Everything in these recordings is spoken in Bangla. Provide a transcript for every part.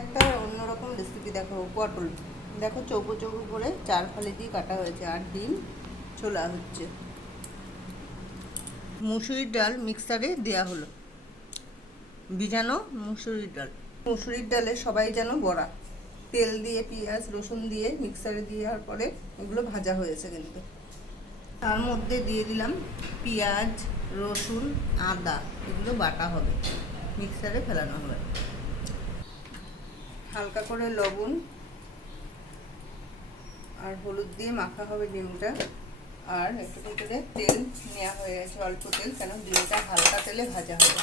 একটা অন্যরকম রেসিপি দেখো পটল দেখো চৌকো চৌকো করে চার ফালি দিয়ে কাটা হয়েছে, আর ডিম ছোলা হচ্ছে। মুসুরির ডাল মিক্সারে দেয়া হলো। ভিজানো মুসুরির ডাল। মুসুরির ডালে সবাই যেন বড়া। তেল দিয়ে, পেঁয়াজ, রসুন দিয়ে মিক্সারে দেওয়ার পরে এগুলো ভাজা হয়েছে কিন্তু। তার মধ্যে দিয়ে দিলাম পেঁয়াজ, রসুন, আদা। এগুলো বাটা হবে। মিক্সারে ফেলানো হবে। হালকা করে লবণ আর হলুদ দিয়ে মাখা হবে ডিমটা। আর একটু করে তেল নেওয়া হয়ে গেছে, অল্প তেল, কেন ডিমটা হালকা তেলে ভাজা হবে।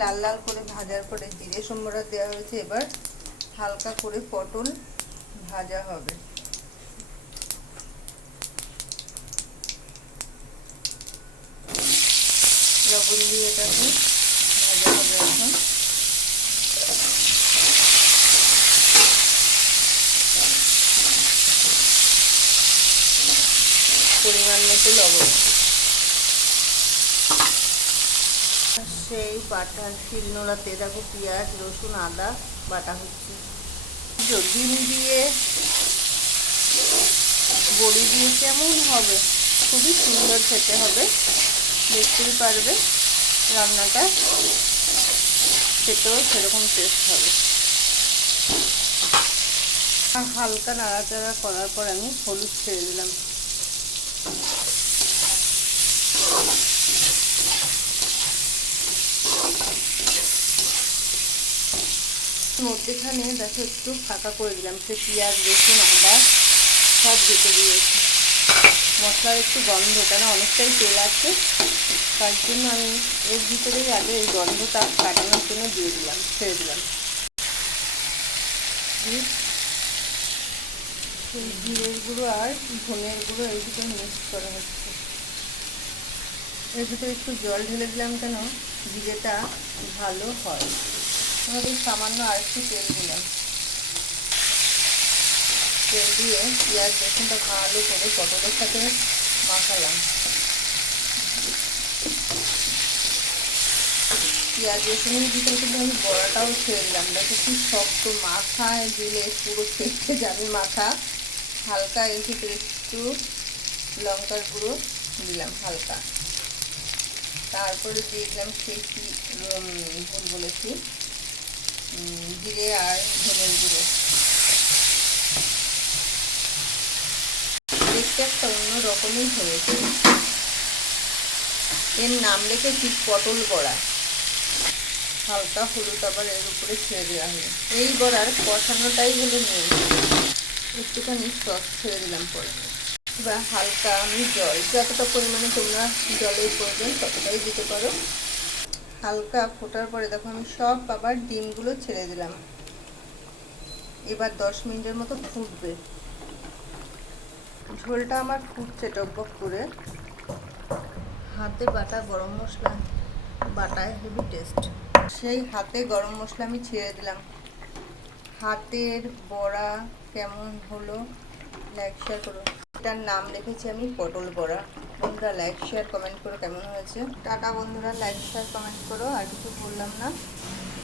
লাল লাল করে ভাজার পরে জিরে সম্বরা দেওয়া হয়েছে, এবার হালকা করে পটল ভাজা হবে। লবণ দিয়ে এটাকে হবে এখন। পরিমাণ মতো লবণ। সেই বাটা শিলনোড়াতে দেখো পেঁয়াজ, রসুন, আদা, বাটা হচ্ছে। ডিম দিয়ে বড়ি দিয়ে কেমন হবে? খুবই সুন্দর খেতে হবে। দেখতেই পারবে রান্নাটা। খেতেও সেরকম টেস্ট হবে। হালকা নাড়াচাড়া করার পর আমি হলুদ ছেড়ে দিলাম। মধ্যেখানে দেখো একটু ফাঁকা করে দিলাম। সে পেঁয়াজ, রসুন, আদা সব দিতে দিয়েছি। মশলার একটু গন্ধ, কেন অনেকটাই তেল আছে। তার জন্য আমি এর ভিতরেই আগে এই গন্ধটা কাটানোর জন্য দিয়ে দিলাম, ছেড়ে দিলাম। জিরের গুঁড়ো আর ধনের গুঁড়ো এর ভিতরে মিক্স করা হচ্ছে। এর ভিতরে একটু জল ঢেলে দিলাম কেন? জিরেটা ভালো হয়। আমাদের সামান্য আর একটু তেল দিলাম। তেল দিয়ে পেঁয়াজ রসুনটা ভালো করে পটলের সাথে মাখালাম। পেঁয়াজ রসুনের ভিতরে কিন্তু আমি বড়াটাও ছেড়ে দিলাম। দেখো কি শক্ত মাথায় দিলে পুরো খেতে যাবে মাথা। হালকা এর ভিতরে একটু লঙ্কার গুঁড়ো দিলাম হালকা। তারপরে দিয়ে দিলাম সেই কি ভুল বলেছি। জিরে আর ধনের গুঁড়ো। রকমই হয়েছে এর নাম রেখেছি পটল বড়া। হালকা হলুদ আবার এর উপরে ছেড়ে দেওয়া হলো। এই বড়ার কষানোটাই হলো মেন একটুখানি সস ছেড়ে দিলাম পরে। বা হালকা আমি জল যতটা পরিমাণে তোমরা জলের প্রয়োজন ততটাই দিতে পারো। হালকা ফোটার পরে দেখো আমি সব আবার ডিমগুলো ছেড়ে দিলাম। এবার দশ মিনিটের মতো ফুটবে। ঝোলটা আমার ফুটছে টকবক করে। হাতে বাটা গরম মশলা, বাটায় হেভি টেস্ট সেই হাতে গরম মশলা আমি ছেড়ে দিলাম। হাতের বড়া কেমন হলো লাইক শেয়ার করো। এটার নাম রেখেছি আমি পটল বড়া। বন্ধুরা লাইক শেয়ার কমেন্ট করো কেমন হয়েছে? টাটা বন্ধুরা লাইক শেয়ার কমেন্ট করো। আর কিছু বললাম না।